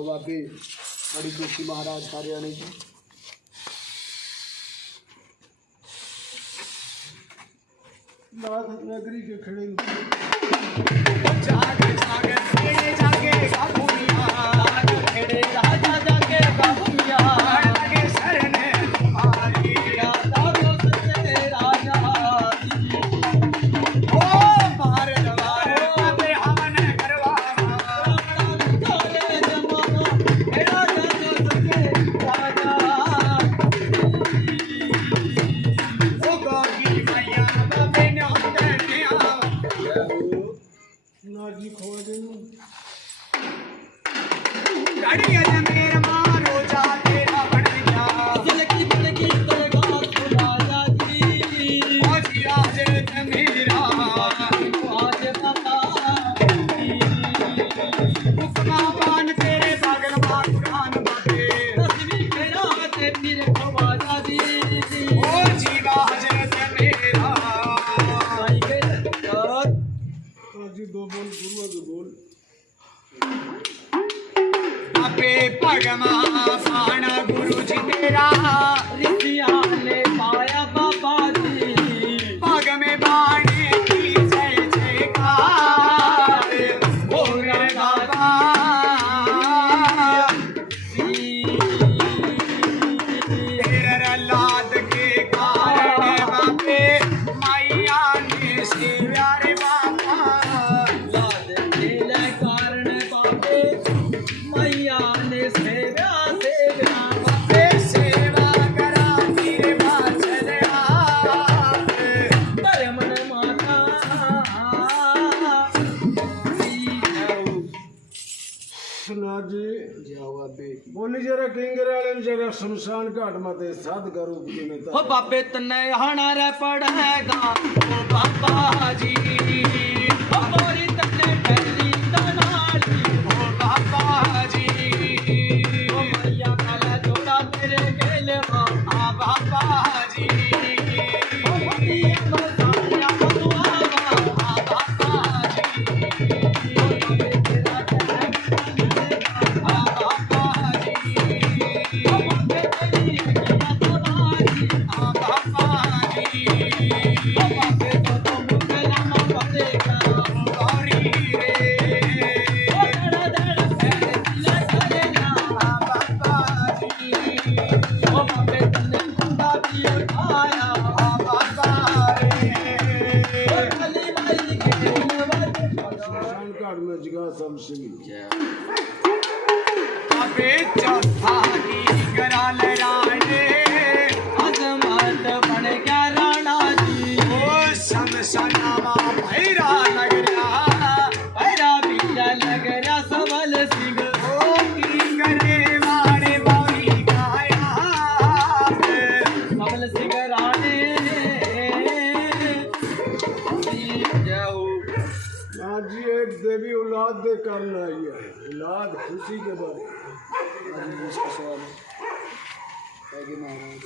बड़ी खुशी महाराज कार्याणी की। नगरी के खड़े जागे जागे जागे जागे गुरु के बोल बाबे भगमा पाना गुरु जी तेरा रिसिया ने पाया बाबा जी भग में बाणे की जय जयकार ओ मेरे बाबा तेरा लाद के कारण बाबे मैया ने सेवा रे बाबा लाद खेले कारण बाबे मैया ने सेवा सेवा बाबे सेवा करा मेरे बाचल आप परमन माता सुना जी बोली जरा किंगर वाले में जरा शमशान घाट माते साध करो कि में हो बाबे तन्ने हाना रे पड़ेगा ओ बाबा जी हो मोरी तन्ने पहली तनाली ओ बाबा जी ओ मैया काला जोड़ा तेरे गेले मां आ बाबा जी ओ मैया मसाया दुआवा आ बाबा जी ओ बाबे तेरा आ बाबा जी ओ बाबे तेरी अकेला सवारी आ बाबा जी ओ बाबे तो मुकला मां पड़ेगा गौरी रे ओ दड़ा दड़ा पैर तिला करेगा आ बाबा जी ओ बाबे तन्ने कुंडा भी उठाया आ बाबा रे ओ खाली माई के नवाज शमशान घाट में जगह सब सिंह अबे चौथा की कराल राणे अजमत बन गया राणा जी ओ शमशानामा भैरा लग रहा पैरा बीजा लग रहा सबल सिंह ओ की करे मारे बारी गाया सबल सिंह राणे जाओ ना जी एक देवी औलाद दे करना आई है औलाद खुशी के बारे आज इसका सवाल है आगे महाराज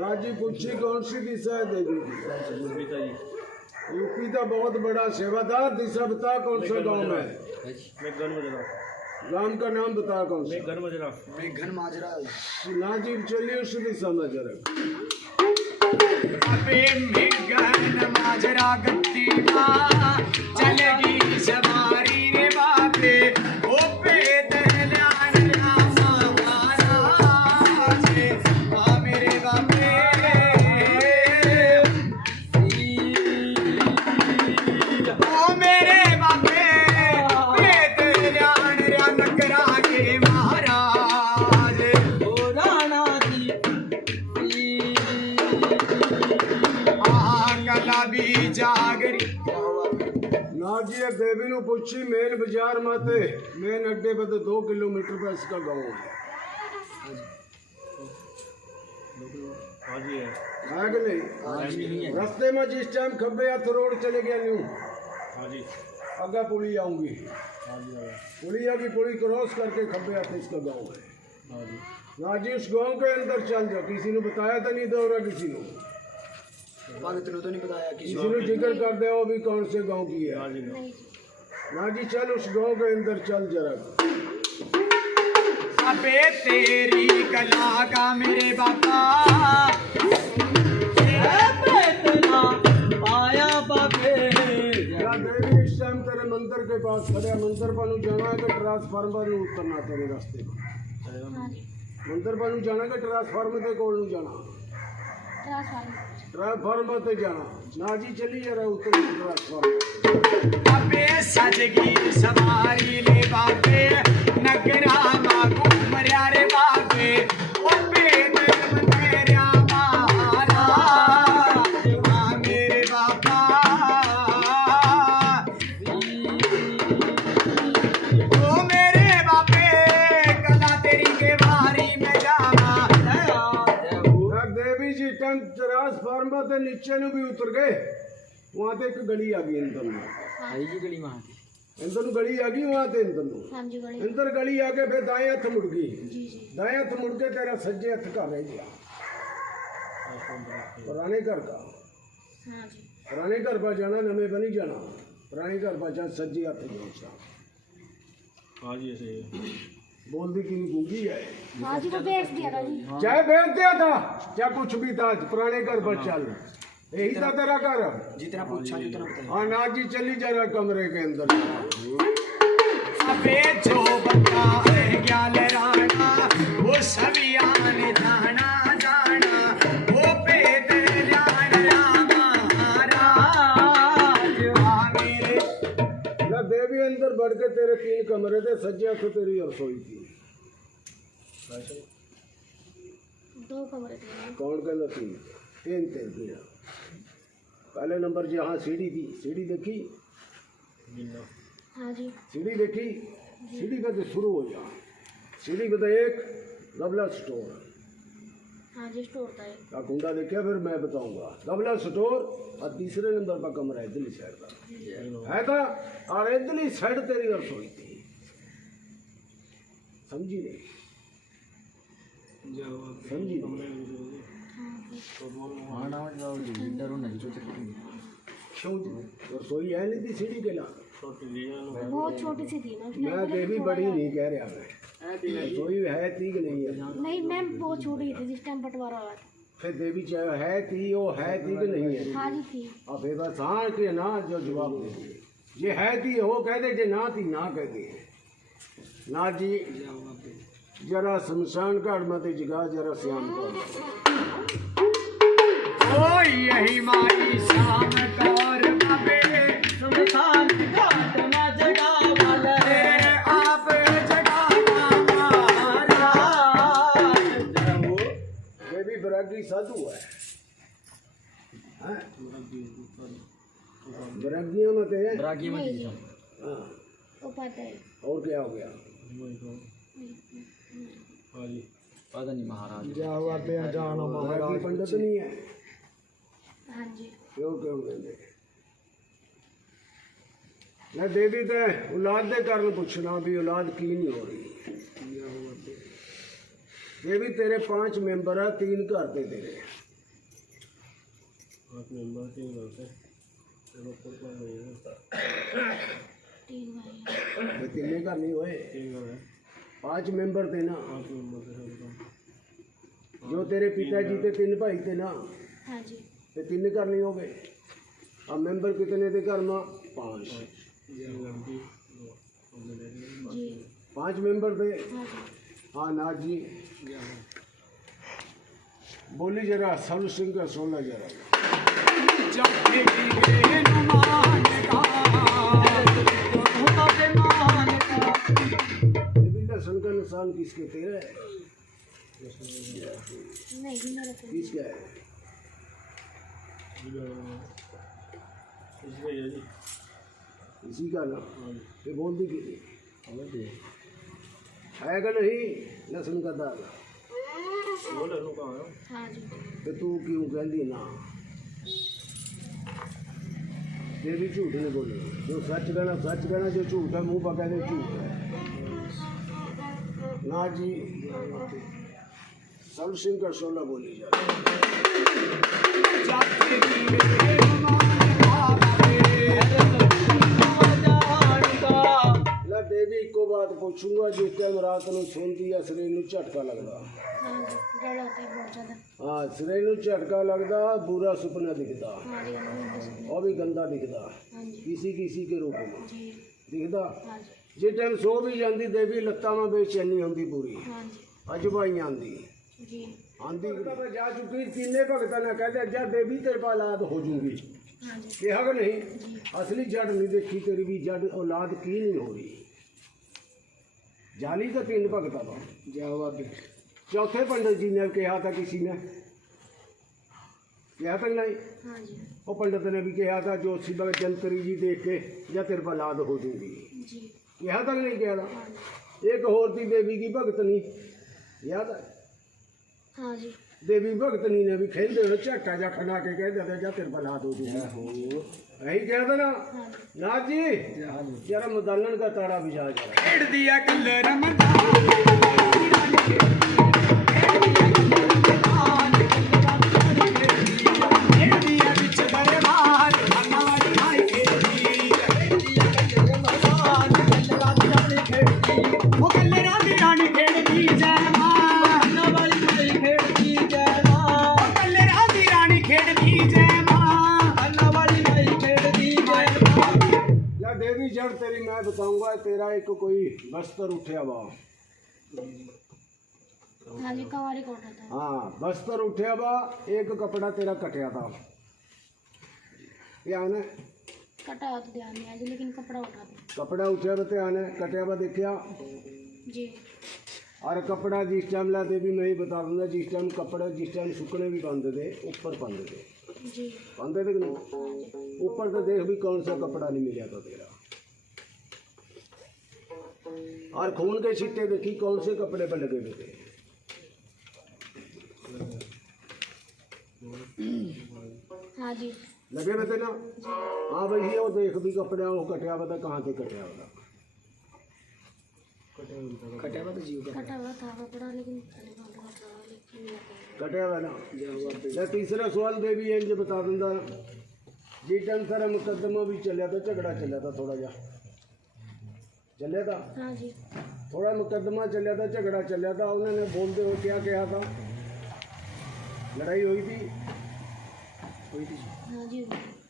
ना जी पूछी कौन सी दिशा है देवी की यूपी का बहुत बड़ा सेवादार दिशा बता कौन सा गांव है गांव का नाम बता कौन सा मेघन माजरा ना जी चलिए उस दिशा में जरा अबे मेघन माजरा गत्ती माँ चलेगी सवारी रे बापे ओ पैदल्यान रामा महाराज आ मेरे बापे ओ मेरे बापे पैदल्यान रन करा के महाराज ओ राणा जी कला भी जागरी ना जी ये देवी नु पूछी मेन बाजार माते मेन अड्डे पे तो 2 किलोमीटर पर इसका गांव है है कि नहीं रास्ते में जिस टाइम खब्बे हाथ रोड चले गया न्यू आगे पुली आऊंगी पुली आगे पुली क्रॉस करके खब्बे हाथ इसका गांव है ना जी उस गांव के अंदर चल जाओ किसी ने बताया था नहीं दौरा किसी ने तो नहीं बताया किसी ने जिक्र कर दे वो भी कौन से गांव की है ना जी चल उस गांव के अंदर चल जरा अबे तेरी कला का मेरे बाबा बेतना पाया बाबे या देवी इस टाइम तेरे मंदिर के पास खड़े मंदिर पर जाना है कि ट्रांसफार्मर में उतरना तेरे रास्ते में मंदिर पर जाना कि ट्रांसफार्मर के कोल जाना ट्रांसफार्मर पे जाना ना जी चली जरा उतर ट्रांसफार्मर अबे सजगी सवारी ले बाबे नगरा मागू मरिया रे बाबे ओ पेट तेरा महाराज आ मेरे बाबा ओ मेरे बाबे कला तेरी के बारी में जावा देवी जी टन ट्रांसफार्मर के नीचे भी उतर गए वहां ते एक गली आ गई अंदर में आई जी गली वहां अंदर गली आ गई वहां ते अंदर अंदर गली आके फिर दाएं हथ मुड़ गई दाएं हथ मुड़ के तेरा सज्जे हथ घर रह गया पुराने घर का हाँ जी पुराने घर पर जाना नवे पर नहीं जाना पुराने घर पर जा सज्जे हथ जोड़सा हाँ जी ऐसे ही बोल दी कि गूंगी है हाँ जी वो बेच दिया था जी चाहे बेच दिया था चाहे कुछ भी था पुराने घर पर चल यही था तेरा घर जितना पूछा उतना बताइए। हाँ ना जी चली जरा कमरे के अंदर अबे जो बता है ज्ञान राणा वो सभी आने जाना जाना वो पेट जान रामा राज मेरे ना देवी अंदर बढ़ के तेरे 3 कमरे थे सज्जे हथ तेरी रसोई थी 2 कमरे थे कौन कहना 3 थे पहले नंबर जहाँ सीढ़ी थी सीढ़ी देखी हाँ जी सीढ़ी देखी सीढ़ी पे तो शुरू हो जा सीढ़ी पे तो एक गबला स्टोर हाँ जी स्टोर था एक का कुंडा देखा फिर मैं बताऊंगा गबला स्टोर और तीसरे नंबर पर कमरा है इधरली साइड का है था और इधरली साइड तेरी रसोई थी समझी नहीं समझी नहीं क्यों जी? रसोई है नहीं थी सीढ़ी के ना बहुत छोटी सी थी ना उसमें मैं देवी बड़ी नहीं कह रहा मैं रसोई है थी कि नहीं है नहीं मैम बहुत छोटी थी जिस टाइम बंटवारा हुआ था फिर देवी चाहे है थी वो है थी कि नहीं है हाँ जी थी अब फिर बस हाँ के ना जो जवाब दे दिए ये है थी वो कह दे जे ना थी ना कह दे ना जी जरा शमशान घाट मत जगह जरा श्याम का ओ यही माई शाम कौर बाबे शमशान घाट में जगा वाला है आप जगा ये भी बरागी साधु है हैं? बरागियां मत है नहीं जी हाँ, वो पता है और क्या हो गया पता नहीं महाराज बरागी पंडित नहीं है हाँ जी क्यों क्यों कहते मैं देवी ते औलाद के कारण पूछना भी औलाद की नहीं हो रही देवी तेरे 5 मेंबर है 3 घर थे तेरे 3 भाई ये 3 घर नहीं हुए 5 मेंबर थे ना जो तेरे पिताजी थे 3 भाई थे ना हाँ जी ते 3 घर नहीं हो गए अब मेंबर कितने थे घर में 5 जी 5 मेंबर थे हाँ जी हाँ नाथ जी बोली जरा सब सिंह का सोना जरा लहसुन का निशान किसके तेरा है नहीं जी मेरा तो किसका है इसी का ना ये बोल दी कि है कि नहीं लहसुन का दाग हाँ जी तो तू क्यों कहती ना ये भी झूठ नहीं बोले जो सच कहना जो झूठ है मुंह पर कहते झूठ है ना जी सब सिंह का सोना बोली जा ला देवी को बात पूछूंगा जिस टाइम रात को सोंदी है शरीर में झटका लगता हाँ जी डर होता है बहुत ज़्यादा हाँ शरीर में झटका लगता बुरा सुपना दिखता हाँ जी हाँ और भी गंदा दिखता जी किसी किसी के रूप में जी दिखता हाँ जी जिस टाइम सो भी जाती देवी लत्ता में बेचैनी होती पूरी हाँ जी अजबाई आंदी जी आंदी मैं जा चुकी तीने भगत ने कहते अजा देवी तेरे पर औलाद हो जूंगी हाँ जी कहा कि नहीं असली जड़ नहीं देखी तेरी भी जड़ औलाद की नहीं हो रही जाली तो 3 भगता था जवाब चौथे पंडित जी ने कहा था किसी ने कहा था नहीं हाँ जी वो पंडित ने भी कहा था जो शिव जंतरी जी देख के या तेरे पर औलाद हो जूंगी जी कहा था कि नहीं कहा था हाँ जी एक होर थी देवी की भगतनी याद है हाँ जी देवी भगतनी ने भी खेलते हुए झटका जा खड़ा के कह देते जा तेरे बला दो यही कहा था ना हाँ जी नाथ जी जरा मुदालन का ताड़ा बिछा जरा खेड़ दिया कल रमदान जड़ तेरी मैं बताऊंगा। तेरा एक कोई बस्तर उठा वा, हाँ जी, कवारी कोटा था। हाँ बस्तर उठा वा, एक कपड़ा तेरा कटिया था। ध्यान है, कटा हुआ तो ध्यान नहीं आज, लेकिन कपड़ा उठा था। कपड़ा उठा वा, ध्यान है, कटिया वा देखिया। जी और कपड़ा जिस टाइम लाते भी मैं ही बता दूंगा, जिस टाइम कपड़ा जिस टाइम सुकने भी बांधे थे, ऊपर बांधे थे, जी बांधे थे कि नहीं? हाँ जी ऊपर तो देख भी कौन सा कपड़ा नहीं मिला था तेरा। और खून के छिट्टे देखी कौन से कपड़े पर लगे हुए थे। हाँ जी लगे हुए थे ना? हाँ भाई ये वो देख भी कपड़ा वो कटिया बता कहाँ से कटिया बता। कटा हुआ तो जीव का कटा हुआ था कपड़ा, लेकिन लेकिन कटिया वाला मैं तीसरा सवाल दे भी इंज बता दूंगा। जी टाइम सारा मुकदमा भी चलिया था, झगड़ा चलिया था, थोड़ा जा चलिया था, हाँ जी थोड़ा मुकदमा चलिया था, झगड़ा चलिया था। उन्होंने बोलते हुए क्या कहा था? लड़ाई हुई थी, हाँ जी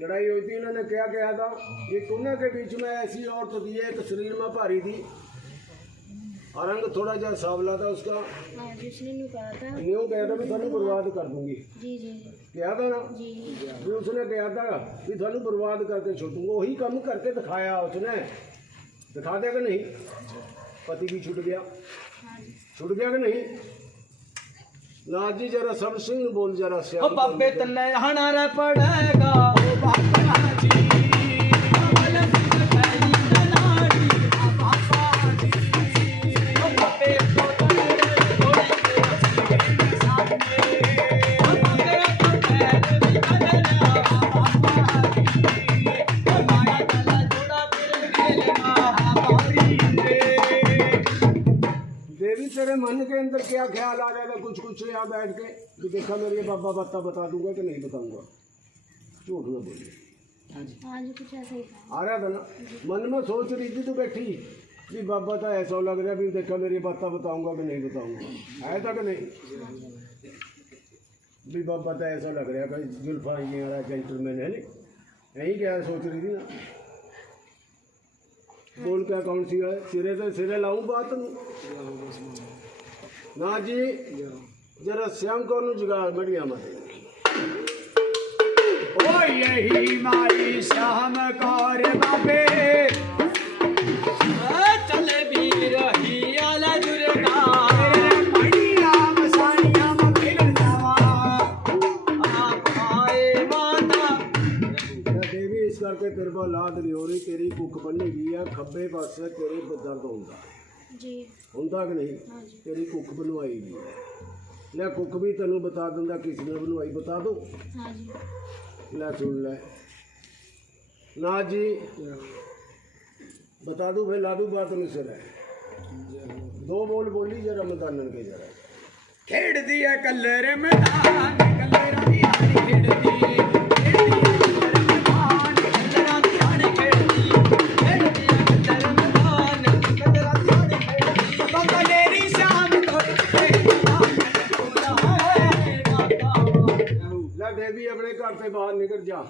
लड़ाई हुई थी। उन्होंने क्या कहा था? ये दोनों के बीच में ऐसी औरत थी, एक शरीर में भारी थी और रंग थोड़ा जा सावला था उसका। हाँ जी, उसने न्यू कहा था। न्यू कहा था भी थानू बर्बाद कर दूंगी, जी जी कहा था ना? जी भी उसने कहा था कि थानू बर्बाद करके छोड़ूंगा। वही काम करके दिखाया उसने, दिखा दिया कि नहीं? पति भी छूट गया, हाँ जी छूट गया कि नहीं? ना जी जरा सब सिंह बोल जरा से ओ बाबे तन्ने हना रे पड़ेगा, ओ बाबा जी कमल सिंह पहली तनाड़ी, ओ बाबा जी ओ बाबे तो तन्ने थोड़ी के सामने, ओ बाबे तो तन्ने करेगा, बाबा जी ओ माया तला जोड़ा फिर गेलेगा बाबरी रे। देवी तेरे मन के अंदर क्या ख्याल आ रहा था? कुछ कुछ यहाँ बैठ के कि देखा मेरे बाबा बता दूंगा कि नहीं बताऊंगा? झूठ न बोलिए। हाँ जी, कुछ ऐसा ही था। आ रहा था ना? मन में सोच रही थी तू बैठी कि बाबा तो ऐसा लग रहा भी देखा मेरी बातें बताऊंगा कि नहीं बताऊंगा? है था कि नहीं? भी बाबा तो ऐसा लग रहा कि जुल्फा ये आ रहा जेंटलमैन है नहीं, यही क्या सोच रही थी ना? बोल क्या कौन सी है? सिरे से सिरे लाऊं बात ना जी। जरा श्याम को जुगाड़ बढ़िया मत। ओ यही मारी श्याम कौर बाबे, चले भी रही आला दुर्गा, मणिया मसानिया मिलन जावा, आप आए माता देवी इस करके तेरे को लाद नहीं हो रही, तेरी कुक बनी गई है खब्बे पासे, तेरे को दर्द होता जी ਹੁੰਦਾ कि नहीं? हाँ जी तेरी कुक बनवाई गई है। ले कुक भी तेनों बता दूंगा किसने बनवाई, बता दो। हाँ जी ले सुन ले ना जी, बता दूं भाई, ला दूं बात में सिर है। दो बोल बोली जरा मैदानन के जरा। खेड़ दिया कलर मैदान, कलर दी हारी खेड़ दी, खेड़ दिया कलर मैदान, कदरा ध्यान खेड़ती, खेड़ दिया कदर मैदान, कदरा ध्यान खेड़ती, बाबा तेरी श्याम कौर बोला है माता। ले देवी अपने घर से बाहर निकल जा।